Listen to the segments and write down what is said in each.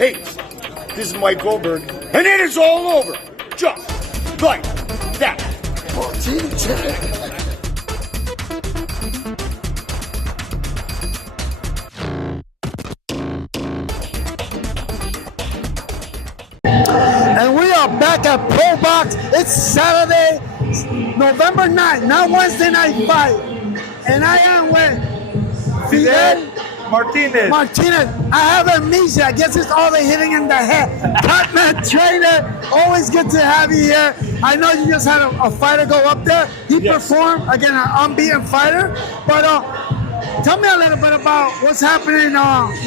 hates. This is Mike Goldberg, and it is all over. Just like that. Oh, gee, and we are back at Pro Box. It's Saturday, November 9th, not Wednesday night fight. And I am with Fidel Martinez. I have amnesia. I guess it's all the hitting in the head. Hotman trainer, always good to have you here. I know you just had a fighter go up there. He performed against an unbeaten fighter. But tell me a little bit about what's happening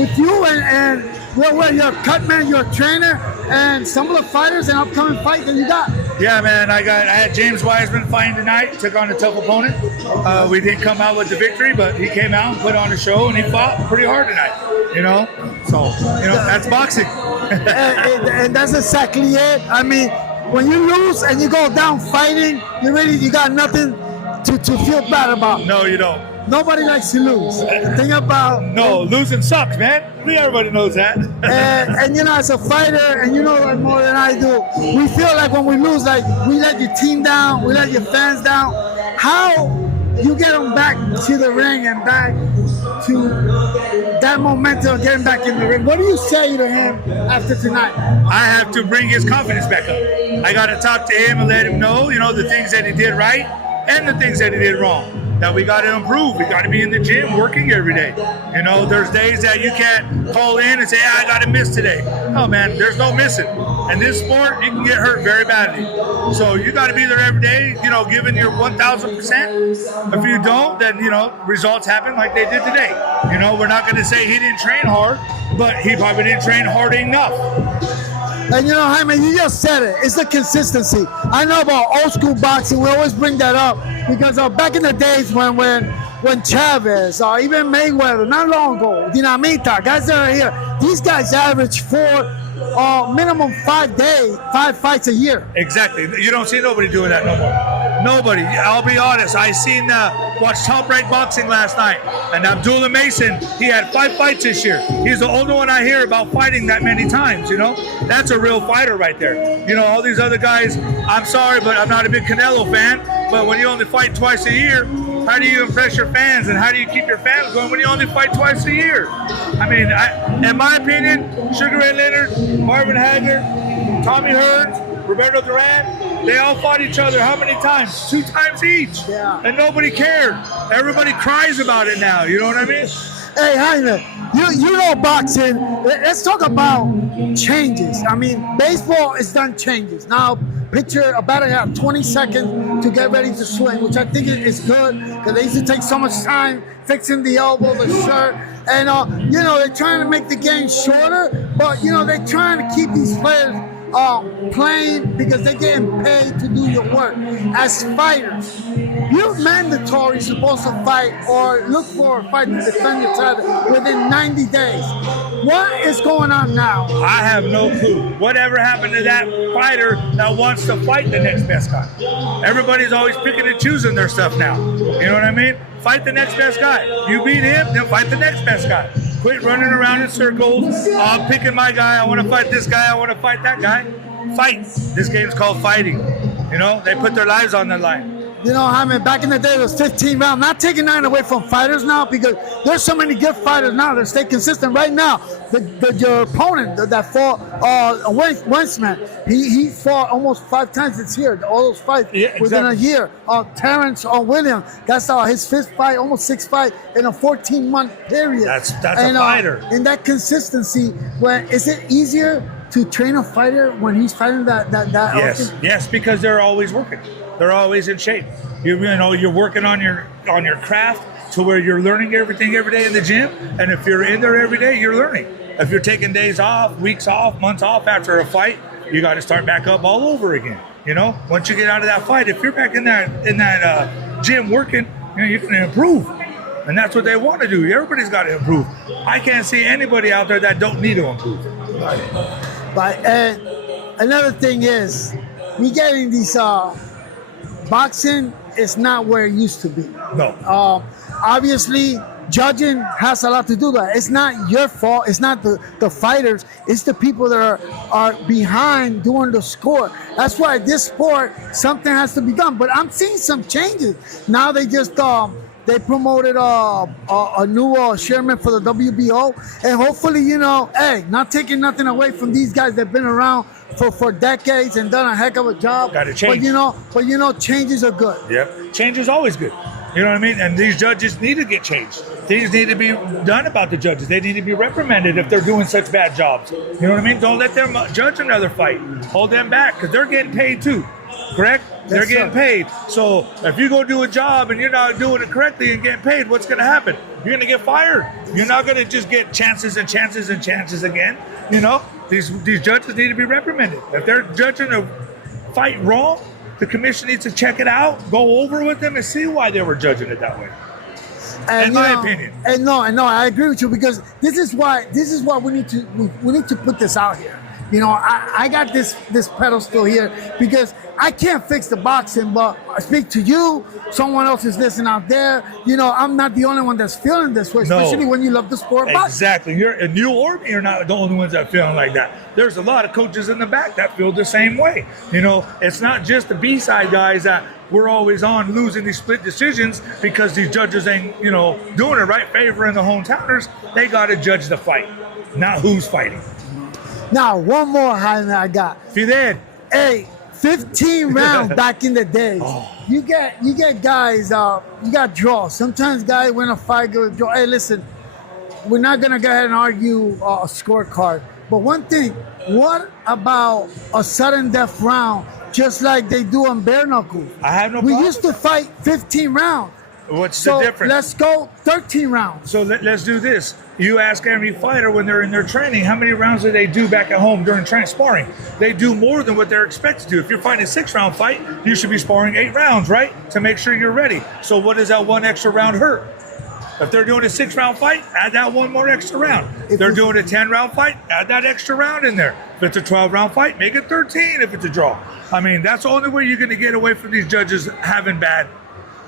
with you and where you're Cutman, your trainer, and some of the fighters and upcoming fight that you got. Yeah, man, I had James Wiseman fighting tonight. Took on a tough opponent. We didn't come out with the victory, but he came out and put on a show, and he fought pretty hard tonight. So that's boxing. and that's exactly it. I mean, when you lose and you go down fighting, you got nothing to feel bad about. No, you don't. Nobody likes to lose. The thing about losing sucks, man. Everybody knows that. and as a fighter, and you know that more than I do, we feel like when we lose, like we let your team down, we let your fans down. How you get them back to the ring and back to that momentum of getting back in the ring? What do you say to him after tonight? I have to bring his confidence back up. I got to talk to him and let him know, the things that he did right and the things that he did wrong. That we got to improve. We got to be in the gym working every day. There's days that you can't call in and say, I got to miss today. No, man, there's no missing. In this sport, you can get hurt very badly. So you got to be there every day, giving your 1,000%. If you don't, then, results happen like they did today. We're not going to say he didn't train hard, but he probably didn't train hard enough. And Jaime, you just said it. It's the consistency. I know about old school boxing. We always bring that up because back in the days when Chavez or even Mayweather, not long ago, Dinamita, guys that are here, these guys average minimum 5 fights a year. Exactly. You don't see nobody doing that no more. Nobody. I'll be honest. I watched Top Rank Boxing last night, and Abdullah Mason, he had 5 fights this year. He's the only one I hear about fighting that many times, That's a real fighter right there. All these other guys, I'm sorry, but I'm not a big Canelo fan, but when you only fight twice a year, how do you impress your fans, and how do you keep your fans going when you only fight twice a year? I mean, in my opinion, Sugar Ray Leonard, Marvin Hagler, Tommy Hearns, Roberto Duran, they all fought each other how many times? 2 times each. Yeah. And nobody cared. Everybody cries about it now, you know what I mean? Hey, Jaime, you know boxing. Let's talk about changes. I mean, baseball is done changes. Now, pitcher, a batter have 20 seconds to get ready to swing, which I think is good because they used to take so much time fixing the elbow, the shirt. And, they're trying to make the game shorter, but, they're trying to keep these players playing because they're getting paid to do your work. As fighters, you're mandatory supposed to fight or look for a fight to defend your title within 90 days. What is going on now? I have no clue. Whatever happened to that fighter that wants to fight the next best guy? Everybody's always picking and choosing their stuff now. You know what I mean? Fight the next best guy. You beat him, then fight the next best guy. Quit running around in circles. I'm picking my guy. I want to fight this guy. I want to fight that guy. Fight. This game's called fighting. They put their lives on the line. Jaime, back in the day, it was 15 rounds. Not taking 9 away from fighters now because there's so many good fighters now that stay consistent. Right now, your opponent that fought Winsman, he fought almost 5 times this year. All those fights within a year. Terrence Williams, that's his 5th fight, almost 6th fight in a 14-month period. That's a fighter. And that consistency, is it easier to train a fighter when he's fighting that Yes, because they're always working. They're always in shape. You're working on your craft to where you're learning everything every day in the gym. And if you're in there every day, you're learning. If you're taking days off, weeks off, months off after a fight, you got to start back up all over again. Once you get out of that fight, if you're back in that gym working, you can improve. And that's what they want to do. Everybody's got to improve. I can't see anybody out there that don't need to improve. But another thing is, we getting these boxing is not where it used to be. No. Obviously, judging has a lot to do with that. It's not your fault. It's not the fighters. It's the people that are behind doing the score. That's why this sport, something has to be done. But I'm seeing some changes. Now they just they promoted a new chairman for the WBO, and hopefully, hey, not taking nothing away from these guys that've been around for decades and done a heck of a job. Got to change. But changes are good. Yep. Change is always good. You know what I mean? And these judges need to get changed. Things need to be done about the judges. They need to be reprimanded if they're doing such bad jobs. You know what I mean? Don't let them judge another fight. Hold them back because they're getting paid too. Correct? They're getting paid. So if you go do a job and you're not doing it correctly and getting paid, what's going to happen? You're going to get fired. You're not going to just get chances and chances and chances again. These judges need to be reprimanded. If they're judging a fight wrong, the commission needs to check it out, go over with them, and see why they were judging it that way. In my opinion. And no, I agree with you, because this is why we need to put this out here. I got this pedestal here because I can't fix the boxing, but I speak to you. Someone else is listening out there. I'm not the only one that's feeling this way, especially when you love the sport of boxing. Exactly. You or me are not the only ones that are feeling like that. There's a lot of coaches in the back that feel the same way. It's not just the B-side guys that we're always on losing these split decisions because these judges ain't, doing it right, favoring the hometowners. They got to judge the fight, not who's fighting. Now, one more Jaime I got. Fidel. Hey, 15 rounds back in the days. Oh. You get guys, you got draws. Sometimes guys win a fight, go draw. Hey, listen, we're not going to go ahead and argue a scorecard. But one thing, what about a sudden death round, just like they do on bare knuckles? I have no problem. We used to fight 15 rounds. What's the difference? Let's go 13 rounds. So let's do this. You ask every fighter when they're in their training, how many rounds do they do back at home during sparring? They do more than what they're expected to do. If you're fighting a 6-round fight, you should be sparring 8 rounds, right? To make sure you're ready. So what does that one extra round hurt? If they're doing a 6-round fight, add that one more extra round. If they're doing a 10-round fight, add that extra round in there. If it's a 12-round fight, make it 13 if it's a draw. I mean, that's the only way you're going to get away from these judges having bad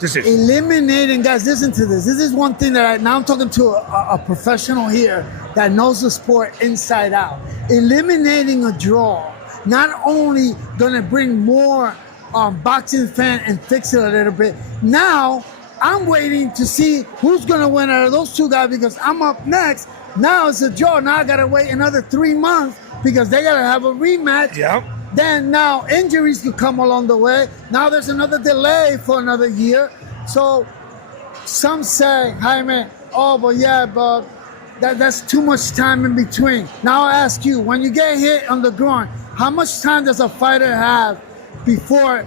decisions. Eliminating, guys, listen to this. This is one thing that now I'm talking to a professional here that knows the sport inside out. Eliminating a draw, not only going to bring more boxing fan and fix it a little bit. Now, I'm waiting to see who's going to win out of those two guys because I'm up next. Now it's a draw. Now I got to wait another 3 months because they got to have a rematch. Yep. Then now injuries could come along the way. Now there's another delay for another year. So some say, Jaime, but that's too much time in between. Now I ask you, when you get hit on the groin, how much time does a fighter have before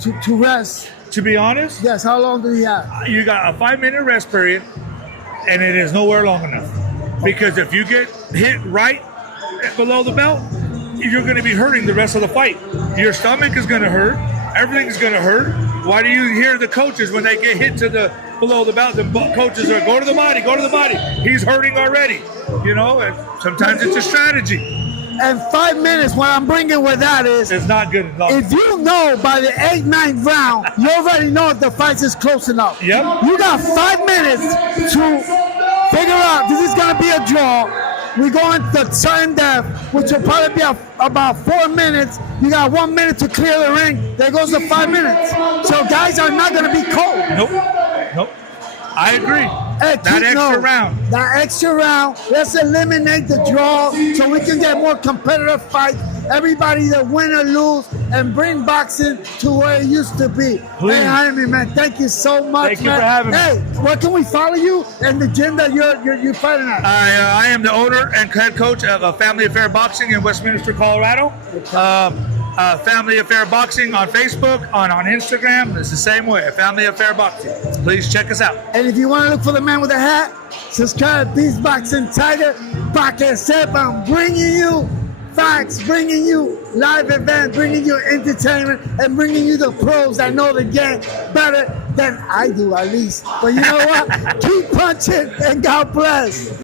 to rest? To be honest? Yes, how long do you have? You got a 5-minute rest period, and it is nowhere long enough. Because if you get hit right below the belt, you're going to be hurting the rest of the fight. Your stomach is going to hurt. Everything's going to hurt. Why do you hear the coaches when they get hit to the below the belt? The coaches are, go to the body, go to the body. He's hurting already. And sometimes it's a strategy. And 5 minutes, what I'm bringing with that is, it's not good enough. If you know by the 8th, 9th round, you already know if the fight is close enough. Yep. You got 5 minutes to figure out this is going to be a draw. We're going to sudden death, which will probably be about 4 minutes. You got 1 minute to clear the ring. There goes the 5 minutes. So guys are not going to be cold. Nope. I agree. Hey, that extra round, let's eliminate the draw so we can get more competitive fights. Everybody that win or lose and bring boxing to where it used to be. Please. Hey, Jaime, man, thank you so much, Thank you for having me. Hey, where can we follow you and the gym that you're fighting at? I am the owner and head coach of Family Affair Boxing in Westminster, Colorado. Family Affair Boxing on Facebook, on Instagram. It's the same way, Family Affair Boxing. Please check us out. And if you want to look for the man with the hat, subscribe to Beast Boxing Tiger. I'm bringing you facts, bringing you live events, bringing you entertainment, and bringing you the pros that know the game better than I do, at least. But you know what? Keep punching, and God bless.